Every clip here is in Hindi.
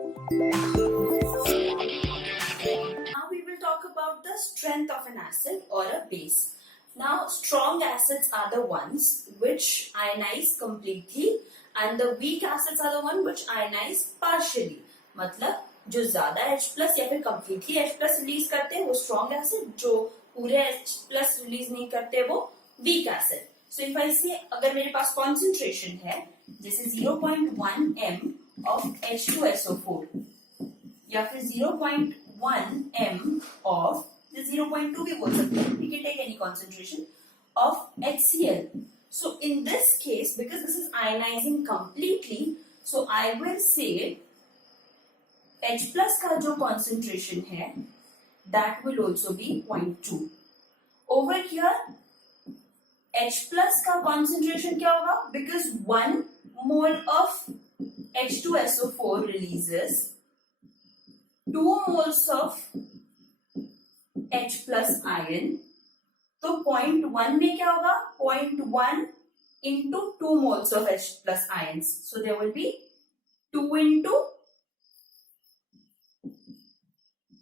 Now we will talk about the strength of an acid or a base. Now strong acids are the ones which ionize completely and the weak acids are the one which ionize partially. मतलब जो ज्यादा H+ या फिर completely H+ रिलीज करते हैं वो strong acid, जो पूरे H+ रिलीज नहीं करते वो weak acid. So if I say अगर मेरे पास concentration है जैसे 0.1 m of H2SO4 या फिर 0.1 m of 0.2 भी बोल सकते हैं, we can take any concentration of HCl. So in this case, because this is ionizing completely, so I will say H+ का जो concentration है, that will also be 0.2. Over here, H+ का concentration क्या होगा? Because 1 mole of H2SO4 releases 2 moles of H+ ion. तो 0.1 में क्या होगा? 0.1 into 2 moles of H+ ions. So there will be 2 into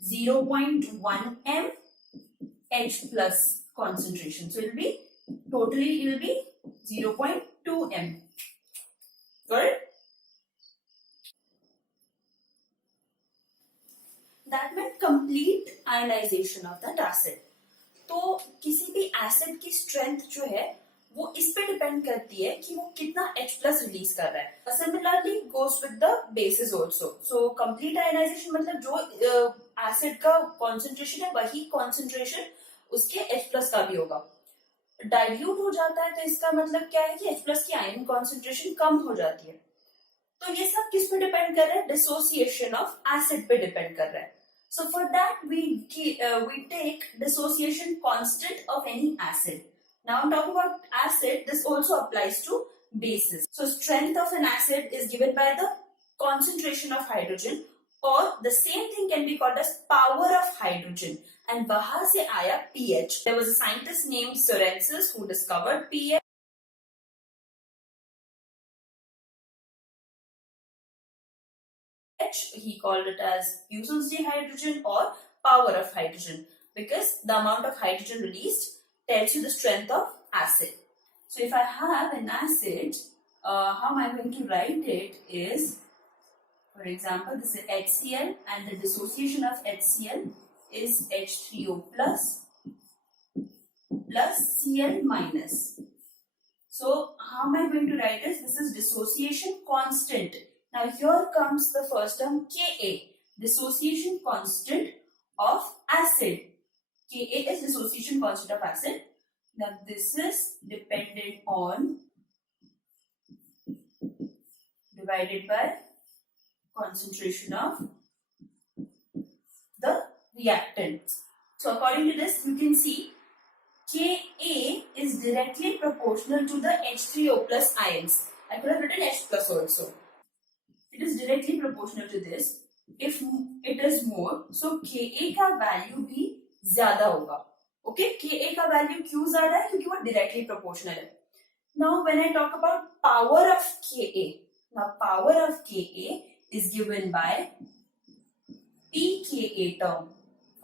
0.1 m H+ concentration. So it will be totally 0.2 m. Got it? That meant complete ionization of that acid. तो किसी भी एसिड की स्ट्रेंथ जो है वो इस पे डिपेंड करती है कि वो कितना H+ रिलीज कर रहा है. Similarly goes with the bases also. So complete ionization मतलब जो एसिड का कॉन्सेंट्रेशन है वही कॉन्सेंट्रेशन उसके H+ का भी होगा. डाइल्यूट हो जाता है तो इसका मतलब क्या है कि H+ की आयन कॉन्सेंट्रेशन कम हो जाती है. तो ये सब किस पे डिपेंड कर रहा है? डिसोसिएशन ऑफ एसिड पे डिपेंड कर रहा है. So for that we take dissociation constant of any acid. Now I'm talking about acid. This also applies to bases. So strength of an acid is given by the concentration of hydrogen, or the same thing can be called as power of hydrogen. And वहां से आया pH. There was a scientist named Sorensis who discovered pH. He called it as Busel's dehydrogen or power of hydrogen because the amount of hydrogen released tells you the strength of acid. So if I have an acid, how am I going to write it is, for example, this is HCl and the dissociation of HCl is H3O plus Cl minus. So how am I going to write this? This is dissociation constant. Now here comes the first term Ka, dissociation constant of acid. Ka is dissociation constant of acid. Now this is dependent on divided by concentration of the reactant. So according to this you can see Ka is directly proportional to the H3O plus ions. I could have written H plus also. It is directly proportional to this. If it is more, so Ka का value भी ज्यादा होगा. Okay, Ka का value क्यों ज्यादा है? क्योंकि वो directly proportional है. Now when I talk about power of Ka, now power of Ka is given by pKa term.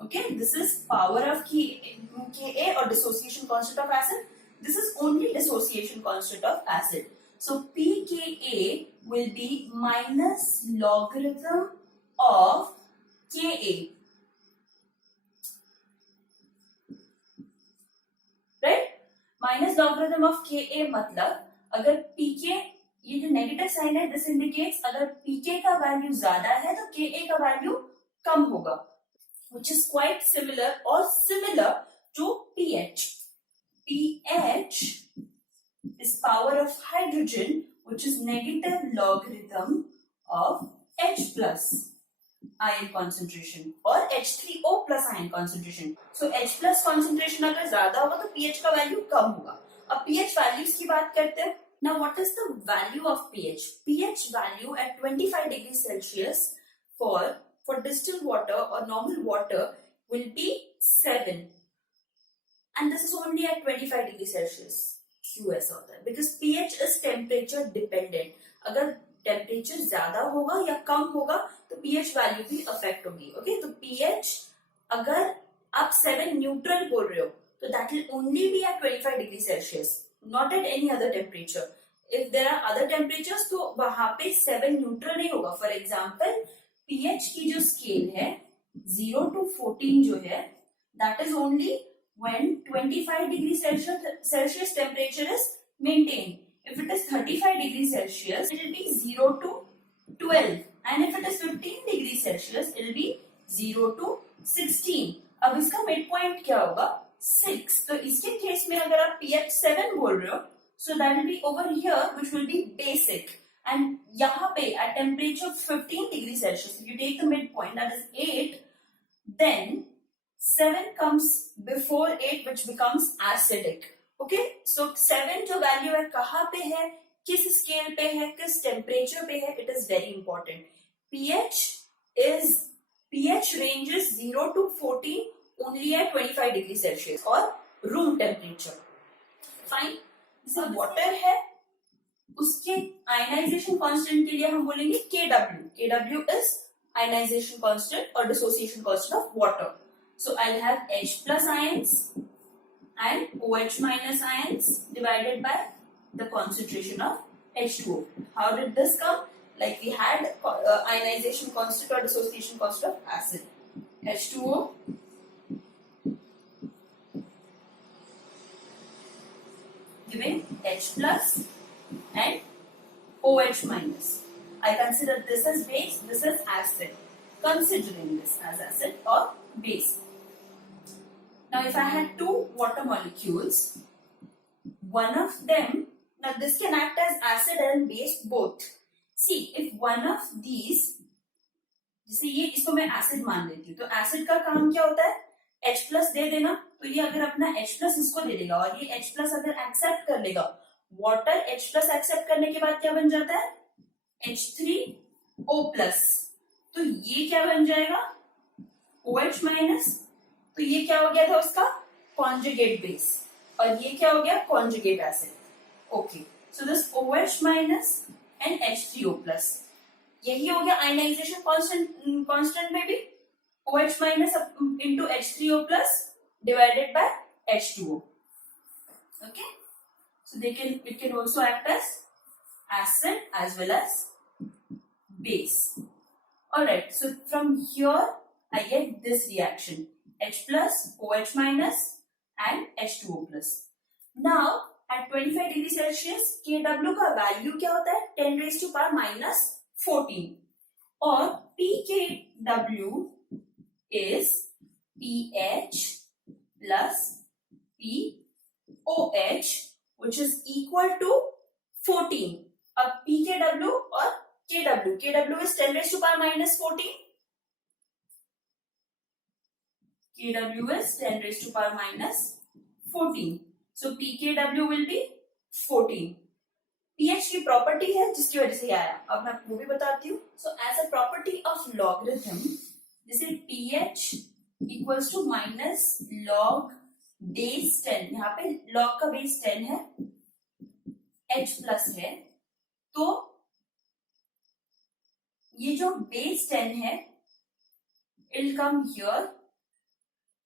Okay, this is power of Ka or dissociation constant of acid. This is only dissociation constant of acid. So pKa will be minus logarithm of Ka. Right? Minus logarithm of Ka मतलब अगर pK ये जो नेगेटिव साइन है this indicates अगर pK का वैल्यू ज्यादा है तो Ka का वैल्यू कम होगा, which is quite similar or similar to pH. pH is power of hydrogen, which is negative logarithm of H plus ion concentration or H3O plus ion concentration. So H plus concentration अगर ज्यादा होगा तो pH का वैल्यू कम होगा. अब pH values की बात करते हैं. Now what is the value of pH? pH value at 25 degrees Celsius for distilled water or normal water will be 7. And this is only at 25 degrees Celsius. क्यों ऐसा होता है? Because pH is temperature dependent. अगर टेम्परेचर ज्यादा होगा या कम होगा तो pH वैल्यू भी अफेक्ट होगी. ओके, तो pH अगर आप 7 न्यूट्रल बोल रहे हो तो that will only be at 25 degree Celsius, not at any other temperature. If there are other temperatures तो वहां पे 7 न्यूट्रल नहीं होगा. फॉर एग्जाम्पल pH की जो स्केल है 0 to 14 जो है, that is only when 25 degree Celsius temperature is maintained. If it is 35 degree Celsius, it will be 0 to 12, and if it is 15 degree Celsius, it will be 0 to 16. अब इसका मिड पॉइंट क्या होगा? 6. तो इसके केस में अगर आप pH 7 बोल रहे हो, so that will be over here, which will be basic. And यहाँ पे at temperature 15 degree Celsius, if you take the midpoint, that is 8, then 7 comes before 8, which becomes acidic. Okay, so 7 जो वैल्यू है कहाँ पे है, किस स्केल पे है, किस टेम्परेचर पे है, it is very important. pH ranges 0 to 14 only at 25 degree Celsius or room temperature. Fine. जैसे water है, उसके ionization constant के लिए हम बोलेंगे KW. KW is ionization constant or dissociation constant of water. So I'll have H plus ions and OH minus ions divided by the concentration of H2O. How did this come? Like we had ionization constant or dissociation constant of acid. H2O giving H plus and OH minus. I consider this as base, this as acid. Considering this as acid or base. Now if I had two water molecules, one of them, now this can act as acid and base both. See, if one of these, जैसे ये इसको मैं एसिड मान लेती हूँ, तो एसिड का काम क्या होता है? H प्लस दे देना. तो ये अगर अपना H प्लस इसको दे देगा और ये H प्लस अगर एक्सेप्ट कर लेगा, वाटर H प्लस एक्सेप्ट करने के बाद क्या बन जाता है? H3O plus. तो ये क्या बन जाएगा? OH minus. तो ये क्या हो गया था उसका? Conjugate base. और ये क्या हो गया? Conjugate acid. Okay, so this OH minus and H3O plus. यही हो गया आयनाइजेशन कांस्टेंट में भी OH minus into H3O plus divided by H2O. Okay, so it can also act as acid as well as base. Alright, so from here I get this reaction, H plus, OH minus and H2O plus. Now at 25 degree Celsius KW का वैल्यू क्या होता है? 10 raised to power minus 14. और pKW is pH plus pOH, which is equal to 14. अब pKW और KW is 10 raised to power minus 14. KW is 10 raised to power minus 14. So pKW will be 14. pH की प्रॉपर्टी है जिसकी वजह से आया. अब मैं वो भी बताती हूँ. So as a property of logarithm, जैसे pH equals to minus log base 10. यहाँ पे log का base 10 है, H plus है, तो ये जो base 10 है it will come here,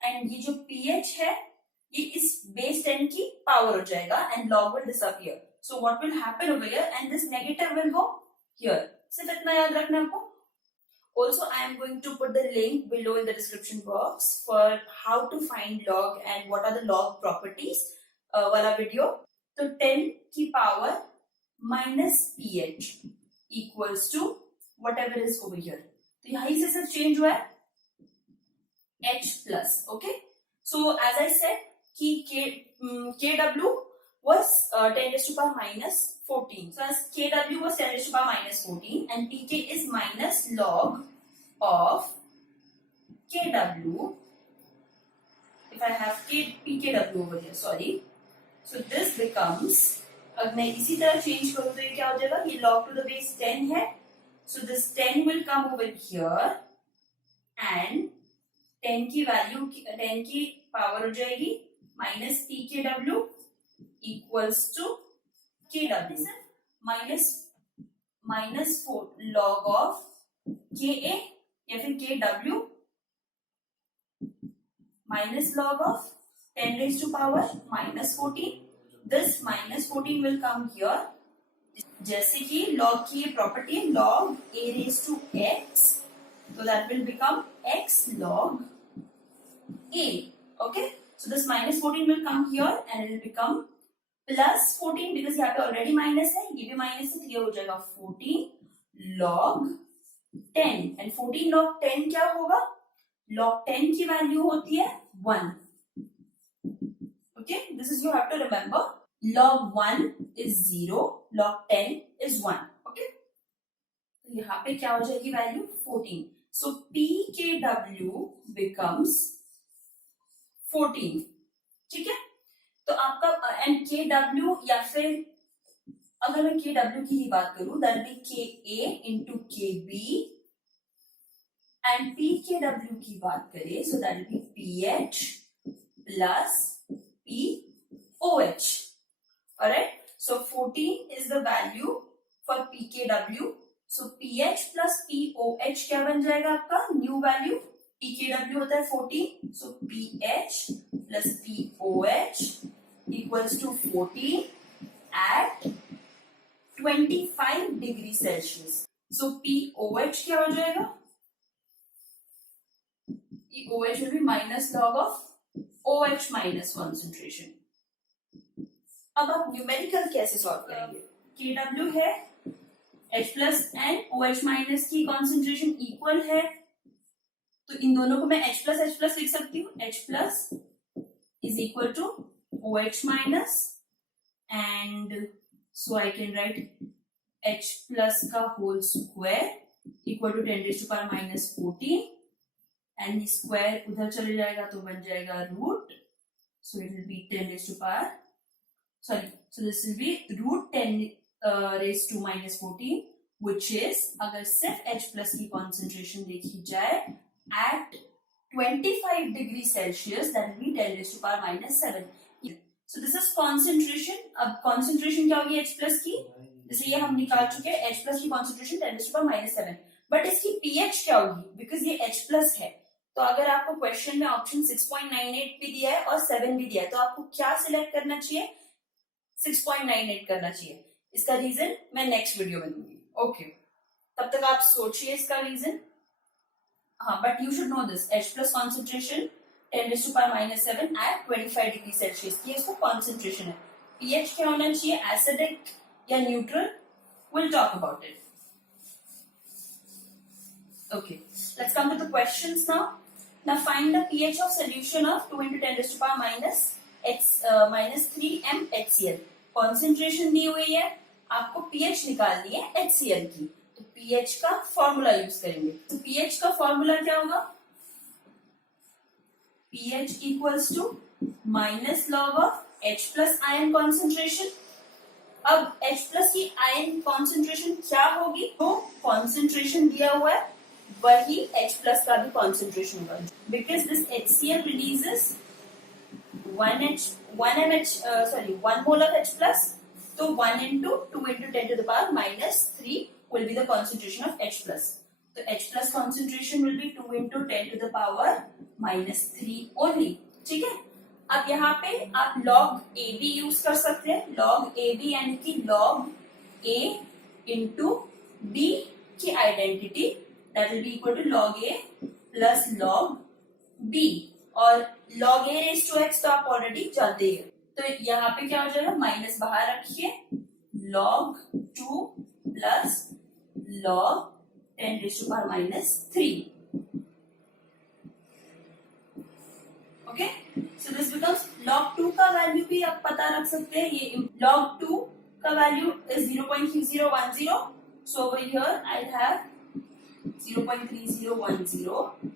and ये जो pH है ये इस base 10 की power हो जाएगा and log will disappear. So what will happen over here, and this negative will go here. सिर्फ इतना याद रखना आपको. Also, I am going to put the link below in the description box for how to find log and what are the log properties वाला video. तो 10 की power minus pH equals to whatever is over here. तो यहीं से सिर्फ change हुआ है H plus. Okay. So as I said, KW was 10 raised to power minus 14. So as KW was 10 raised to power minus 14 and pK is minus log of KW. If I have pKW over here, sorry. So this becomes, अब मैं इसी तरह change करूँ तो ये क्या हो जाएगा? ये log to the base 10 है. So this 10 will come over here and 10 की value 10 की power हो जाएगी minus pKW equals to KW minus 4 log of Ka या फिर KW minus log of 10 raised to power minus 14. This minus 14 will come here. जैसे कि log की property log a raised to x, so that will become x log a. Okay, so this minus 14 will come here and it will become plus 14 because यहाँ पे already minus है, ये भी minus है, तो ये हो जाएगा 14 log 10 and 14 log 10 क्या होगा? log 10 की वैल्यू होती है 1. Okay, this is you have to remember. log 1 is 0, log 10 is 1. Okay, तो यहाँ पे क्या हो जाएगी वैल्यू 14. So PKW becomes 14. ठीक है, तो आपका एंड KW या फिर अगर मैं KW की ही बात करूं that be KA into KB and PKW की बात करें so that will be PH plus POH. Alright, so 14 is the value for PKW. So PH plus POH क्या बन जाएगा आपका न्यू वैल्यू? PKW होता है 14, so PH plus POH equals to 14 at 25 degree Celsius. So POH क्या हो जाएगा? OH will be minus log of OH minus concentration. अब आप न्यूमेरिकल कैसे सॉल्व करेंगे? KW है, H plus and OH minus की concentration equal है, तो इन दोनों को मैं H plus लिख सकती हूँ. H plus is equal to OH minus and so I can write H plus का whole square equal to 10 raised to power minus 14. And square उधर चले जाएगा तो बन जाएगा root, so it will be 10 raised to power, sorry, so this will be root 10 raised to minus 14 which is, अगर सिर्फ H plus की concentration देखी जाए at 25 degree Celsius that will be 10 raised to power minus 7. So this is concentration. अब concentration क्या होगी H plus की? जैसे ये हम निकाल चुके हैं H plus की concentration 10 raised to power minus 7. But इसकी pH क्या होगी? बिकॉज ये H plus है, तो अगर आपको क्वेश्चन में ऑप्शन 6.98 भी दिया है और 7 भी दिया है, तो आपको क्या सिलेक्ट करना चाहिए? 6.98 करना चाहिए. इसका रीजन मैं नेक्स्ट वीडियो में दूंगी. ओके, तब तक आप सोचिए इसका रीजन. हाँ, but you should know this H plus concentration 10 raised to power minus 7 at 25 degree Celsius. ये इसको कॉन्सेंट्रेशन है. pH क्या होना चाहिए? एसिडिक या neutral? Will talk about it. Okay, let's come to the questions now. Now find the pH of solution of 2 into 10 raised to power minus 3 m HCl. Concentration दी हुई है, आपको pH निकालनी है HCl की, तो pH का फॉर्मूला यूज करेंगे. तो pH का फॉर्मूला क्या होगा? pH equals to minus log of H plus ion concentration. अब H plus की ion concentration क्या होगी? तो concentration दिया हुआ है वही H plus का भी concentration होगा. Because this HCl releases 1 mole of H plus, so 1 into 2 into 10 to the power minus 3 will be the concentration of H plus. So H plus concentration will be 2 into 10 to the power minus 3 only. ठीक है. अब यहाँ पे आप log A भी यूज कर सकते हैं. log A भी यानी कि log A into B की identity that will be equal to log A plus log B, और log A raised to x तो आप ऑलरेडी जानते ही हैं. तो यहाँ पे क्या हो जाएगा? माइनस बाहर रखिए, log 2 plus log 10 raised to power minus 3. Okay, so this becomes log 2 का वैल्यू भी आप पता रख सकते हैं. ये log 2 का value is 0.3010. So over here I'll have 0.3010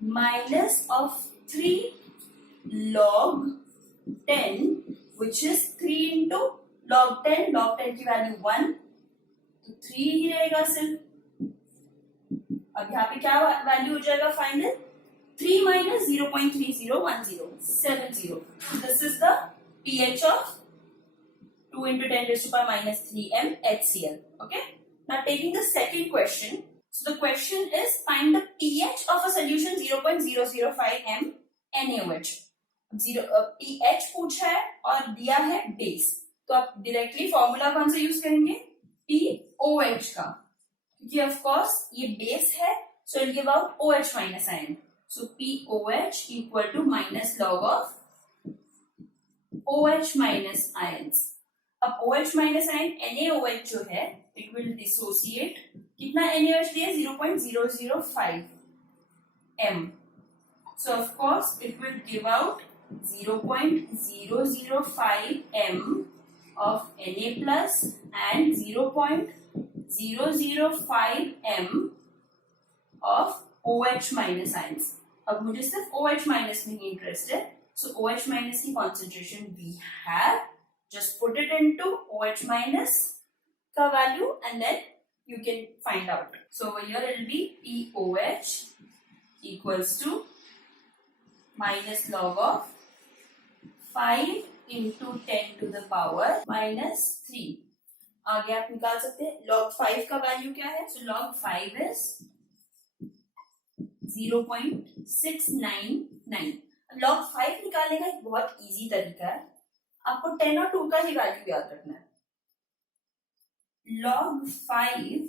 minus of 3 log 10 which is 3 into log 10. log 10 की वैल्यू 1, तो 3 ही रहेगा सिर्फ. अब यहाँ पे क्या वैल्यू हो जाएगा final? 3 minus 0.3010, 70. This is the pH of 2 into 10 raised to power minus 3 m HCl. Okay. Now taking the second question. So the question is find the pH of a solution 0.005 m NaOH. pH पूछा है और दिया है बेस, तो आप डायरेक्टली फॉर्मूला कौन सा यूज करेंगे? POH का, क्योंकि ऑफ कोर्स ये बेस है, so it'll give out OH minus ion. So POH equal to minus log of OH minus ions. अब OH minus ion NaOH जो है it will dissociate, कितना NaOH दिया? 0.005 m. So of course it will give out 0.005 m of Na plus and 0.005 m of OH minus ions. अब मुझे सिर्फ OH minus में ही इंटरेस्ट है, so OH minus की concentration we have, just put it into OH minus का value and then you can find out. So over here it will be POH equals to minus log of 5 into 10 to the power minus 3. आगे आप निकाल सकते हैं log 5 का वैल्यू क्या है? So log 5 is 0.699. log 5 निकालने का एक बहुत इजी तरीका है, आपको 10 और 2 का ही वैल्यू याद रखना है. log 5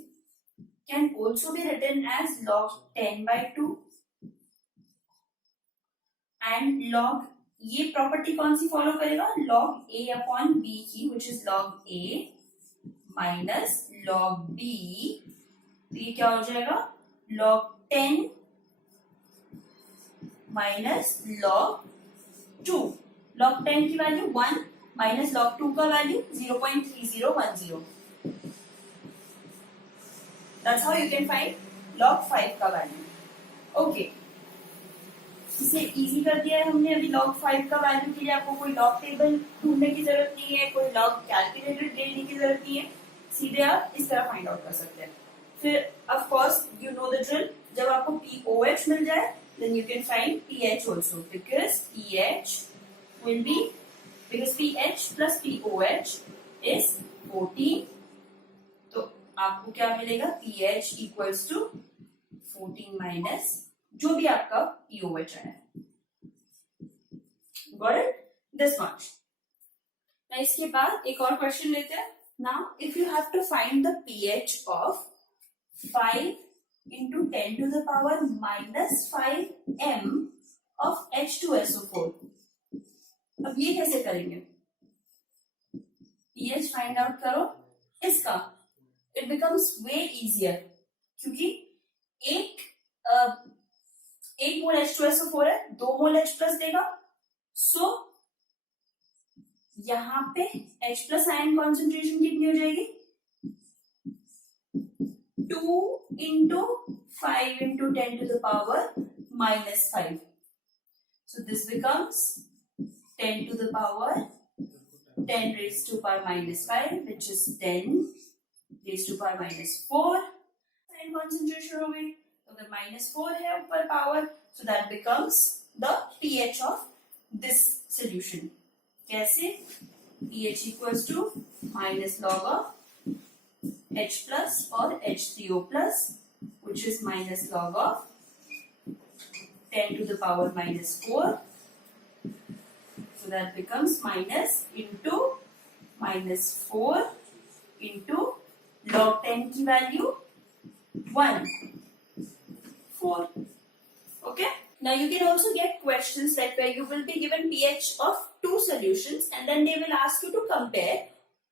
can also be written as log 10 by 2 and log, ये प्रॉपर्टी कौन सी फॉलो करेगा? log a upon b की, which is log a minus log b. तो ये क्या हो जाएगा? log 10 minus log 2. log 10 की वैल्यू 1 minus log 2 का value 0.3010. That's how you can find log 5 का वैल्यू. ओके, इसे इजी कर दिया है हमने. अभी log 5 का वैल्यू के लिए आपको कोई log टेबल ढूंढने की जरूरत नहीं है, कोई log कैलकुलेटर लेने की जरूरत नहीं है, सीधे आप इस तरह फाइंड आउट कर सकते हैं. फिर of course you know the drill, जब आपको POH मिल जाए then you can find pH also, because pH will be, because pH plus POH is 14. तो आपको क्या मिलेगा? pH equals to 14 minus जो भी आपका POH है. Got it? This much. now इसके बाद एक और क्वेश्चन लेते हैं. Now if you have to find the pH of 5 into 10 to the power minus 5 m of H2SO4. अब ये कैसे करेंगे? pH फाइंड आउट करो इसका. It becomes way easier, क्योंकि एक मोल H2SO4 है, 2 मोल H प्लस देगा. सो यहाँ पे H प्लस आयन कॉन्सेंट्रेशन कितनी हो जाएगी? 2 into 5 into 10 to the power minus 5. So this becomes 10 to the power 10 raised to power minus 5, which is 10 raised to power minus 4. And concentration हो गई, तो अगर minus 4 है ऊपर power, so that becomes the pH of this solution. कैसे? pH equals to minus log of H plus or H3O plus, which is minus log of 10 to the power minus 4. So that becomes minus into minus 4 into log 10 की value 1, 4. Okay. Now you can also get questions that where you will be given pH of 2 solutions and then they will ask you to compare,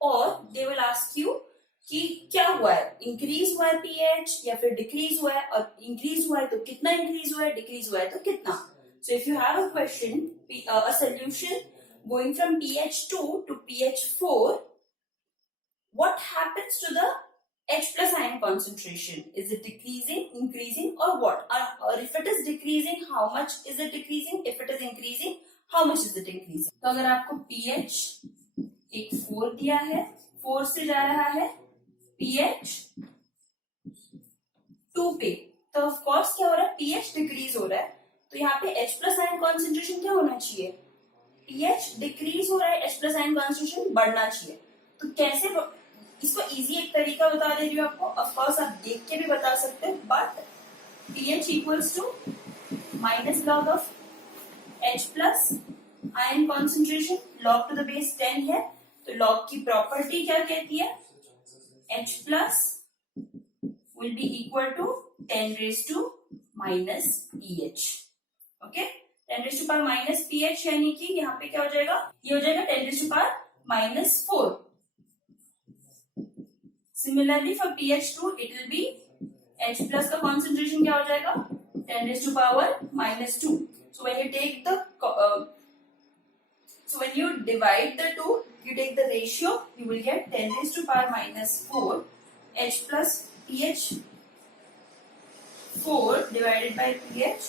or they will ask you कि क्या हुआ है, इंक्रीज हुआ है pH या फिर डिक्रीज हुआ है, और इंक्रीज हुआ है तो कितना इंक्रीज हुआ है, डिक्रीज हुआ है तो कितना. So if you have a question, a solution going from pH 2 to pH 4, what happens to the H plus ion concentration? Is it decreasing, increasing, or what? Or if it is decreasing, how much is it decreasing? If it is increasing, how much is it increasing? तो अगर आपको pH एक 4 दिया है, 4 से जा रहा है pH 2 पे, तो ऑफ कोर्स क्या हो रहा है? pH डिक्रीज हो रहा है. तो यहाँ पे H प्लस आयन कॉन्सेंट्रेशन क्या होना चाहिए? pH डिक्रीज हो रहा है, H प्लस आयन कॉन्सेंट्रेशन बढ़ना चाहिए. तो कैसे इसको इजी एक तरीका बता दे रही हूँ आपको, ऑफकोर्स आप देख के भी बता सकते हो, but pH equals to minus log of H plus ion concentration, log to the base 10 है, तो लॉग की प्रॉपर्टी क्या कहती है, H plus will be equal to 10 raise to minus pH, okay. 10 raise to power minus pH यानी कि यहाँ पे क्या हो जाएगा, ये हो जाएगा 10 raise to power minus 4. Similarly for pH2 it will be H plus का concentration क्या हो जाएगा, 10 raised to power minus 2. So when you take the so when you divide the two, you take the ratio, you will get 10 raised to power minus 4 H plus pH 4 divided by pH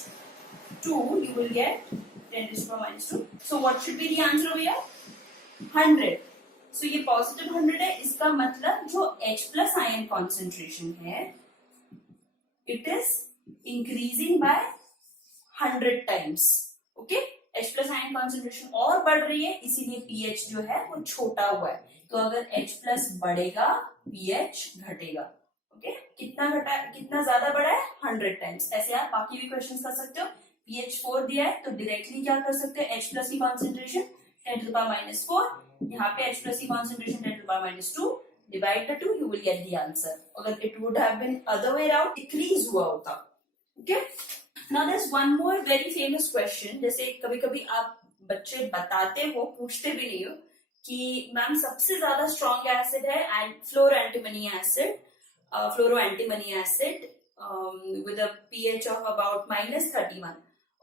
2, you will get 10 raised to power minus 2. So what should be the answer over here, 100. So ये पॉजिटिव 100 है, इसका मतलब जो H प्लस आयन कॉन्सेंट्रेशन है it is increasing by 100 times, okay. H plus ion concentration और बढ़ रही है, इसीलिए pH जो है वो छोटा हुआ है, तो अगर H प्लस बढ़ेगा pH घटेगा, ओके। कितना घटा, कितना ज्यादा बढ़ा है, 100 टाइम्स. ऐसे आप बाकी भी क्वेश्चन कर सकते हो. pH 4 दिया है तो डायरेक्टली क्या कर सकते हो, H प्लस की concentration 10 to the power minus 4, यहाँ पे H plus की concentration 10 to the power minus 2, divide the two, you will get the answer. अगर it would have been other way around, decrease हुआ होता, okay? Now there's one more very famous question, जैसे कभी-कभी आप बच्चे बताते हो, पूछते भी नहीं हो कि मैम सबसे ज्यादा स्ट्रॉन्ग एसिड है and fluoroantimony acid with a pH of about minus 31.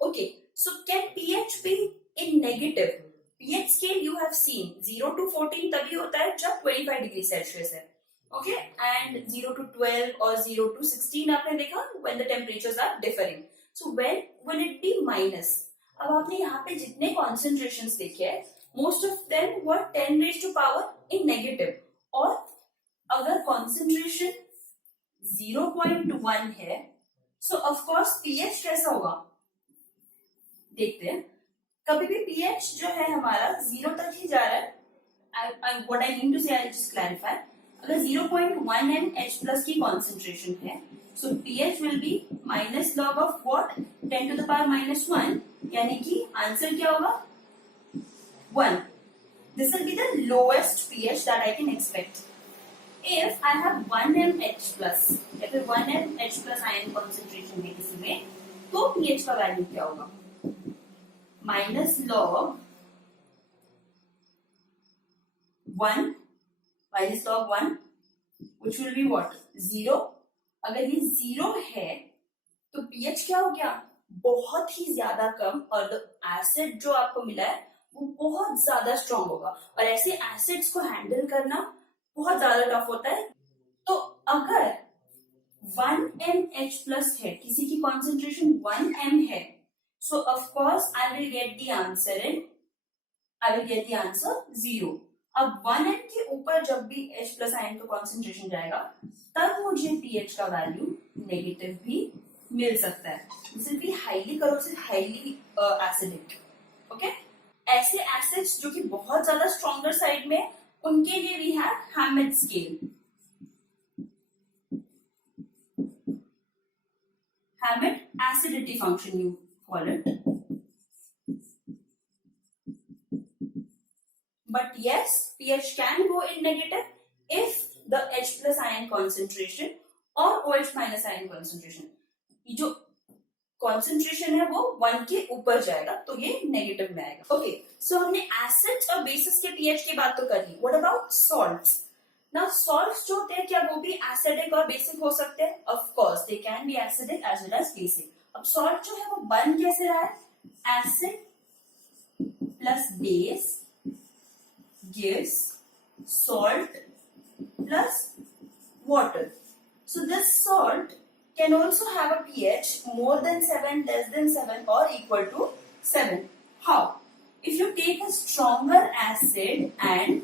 Okay, so can pH be in negative? pH scale you have seen 0 to 14 तभी होता है जब 25 डिग्री सेल्सियस है, ओके, एंड 0 to 12 और 0 to 16 आपने देखा when the temperatures are differing. So when will it be minus? अब आपने यहाँ पे जितने concentrations देखे हैं most of them were 10 raised to power in negative, और अगर concentration 0.1 है so of course pH कैसा होगा, देखते हैं. कभी भी pH जो है हमारा 0 तक ही जा रहा है, what I mean to say, I'll just clarify. अगर 0.1 m H plus की concentration है, so pH will be minus log of what, 10 to the power minus 1, यानी कि आंसर क्या होगा, 1. This will be the lowest pH that I can expect. If I have 1 m H plus या फिर 1 m H plus ion concentration है किसी में, तो pH का वैल्यू क्या होगा, minus log 1 minus log 1 which will be what, 0. अगर ये 0 है तो pH क्या हो गया, बहुत ही ज्यादा कम, और एसिड जो आपको मिला है वो बहुत ज्यादा स्ट्रॉन्ग होगा, और ऐसे एसिड्स को हैंडल करना बहुत ज्यादा टफ होता है. तो अगर 1 mH प्लस है, किसी की कॉन्सेंट्रेशन 1 m है, so of course I will get the answer 0. अब 1 m के ऊपर जब भी H प्लस आयन का कॉन्सेंट्रेशन जाएगा तब मुझे pH का वैल्यू नेगेटिव भी मिल सकता है. This will be highly corrosive, highly acidic, okay. ऐसे एसिड्स जो कि बहुत ज्यादा स्ट्रॉन्गर साइड में, उनके लिए we have Hammett scale. Hammett acidity function you call it. But yes, pH can go in negative if the H plus ion concentration or OH minus ion concentration, ये जो concentration है वो 1 के ऊपर जाएगा तो ये negative में आएगा. Okay, so हमने acids और bases के pH की बात तो कर ली. What about salts? Now salts जो होते हैं क्या वो भी acidic और basic हो सकते हैं? Of course, they can be acidic as well as basic. अब salt जो है वो बन कैसे रहा है, acid plus base gives salt plus water. So this salt can also have a pH more than 7, less than 7 or equal to 7. How? If you take a stronger acid and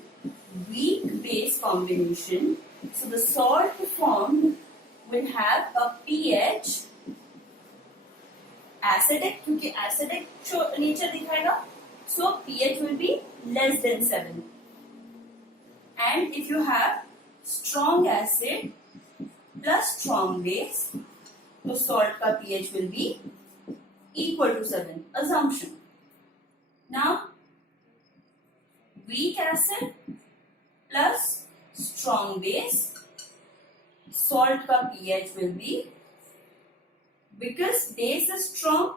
weak base combination, so the salt formed will have a pH acidic, क्योंकि acidic nature दिखाएगा, so pH will be less than 7. And if you have strong acid plus strong base, तो salt का pH will be equal to 7. Assumption. Now, weak acid plus strong base, salt का pH will be, because base is strong,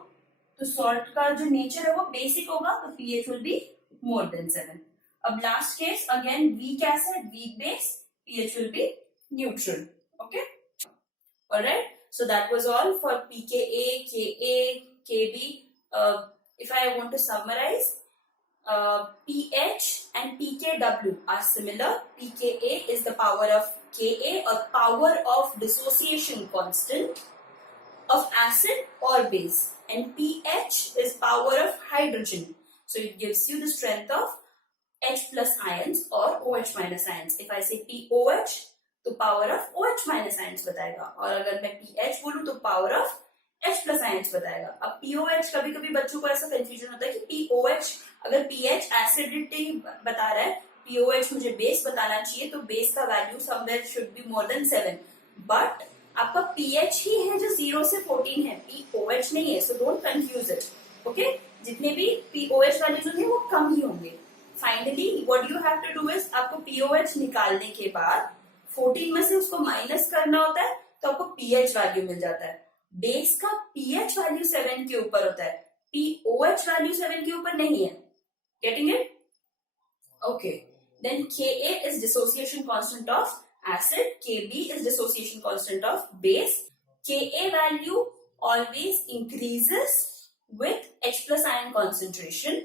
तो salt का जो nature है वो basic होगा, तो pH will be more than 7. अब last case, again weak acid, weak base, pH will be neutral. Okay? Alright. So that was all for pKa, Ka, Kb. If I want to summarize, pH and pKw are similar. pKa is the power of Ka, or power of dissociation constant of acid or base, and pH is power of hydrogen. So it gives you the strength of H plus ions or OH minus ions. If I say POH, तो power of OH minus ions बताएगा, और अगर मैं pH बोलूं तो power of H plus ions बताएगा. अब POH, कभी कभी बच्चों को ऐसा कंफ्यूजन होता है कि POH, अगर pH एसिडिटी बता रहा है, POH मुझे बेस बताना चाहिए, तो बेस का value somewhere should be more than 7. But आपका pH ही है जो 0 से 14 है, POH नहीं है, so don't confuse it. Okay, जितने भी POH वैल्यूज होंगे वो कम ही होंगे. Finally what you have to do is, आपको POH निकालने के बाद 14 में से उसको माइनस करना होता है, तो आपको pH वैल्यू मिल जाता है. बेस का pH वैल्यू 7 के ऊपर होता है, POH वैल्यू 7 के ऊपर नहीं है. Getting it? Okay. Then Ka is dissociation constant of acid, Kb is dissociation constant of base. Ka value always increases with H plus ion concentration,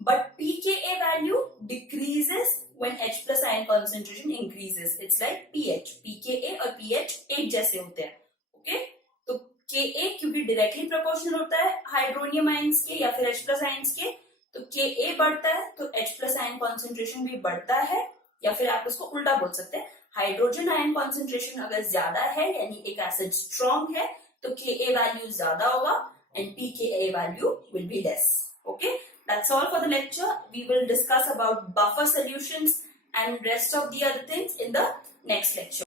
but pKa value decreases when H plus ion concentration increases. It's like pH. pKa और pH एक जैसे होते हैं. ओके, तो Ka क्योंकि डायरेक्टली प्रोपोर्शनल होता है हाइड्रोनियम आयंस के या फिर H प्लस आयंस के, तो Ka बढ़ता है तो H प्लस आयन कॉन्सेंट्रेशन भी बढ़ता है, या फिर आप उसको उल्टा बोल सकते हैं, हाइड्रोजन आयन कॉन्सेंट्रेशन अगर ज्यादा है यानी एक एसिड स्ट्रॉन्ग है तो Ka वैल्यू ज्यादा होगा and pKa value will be less. Okay, that's all for the lecture. We will discuss about buffer solutions and rest of the other things in the next lecture.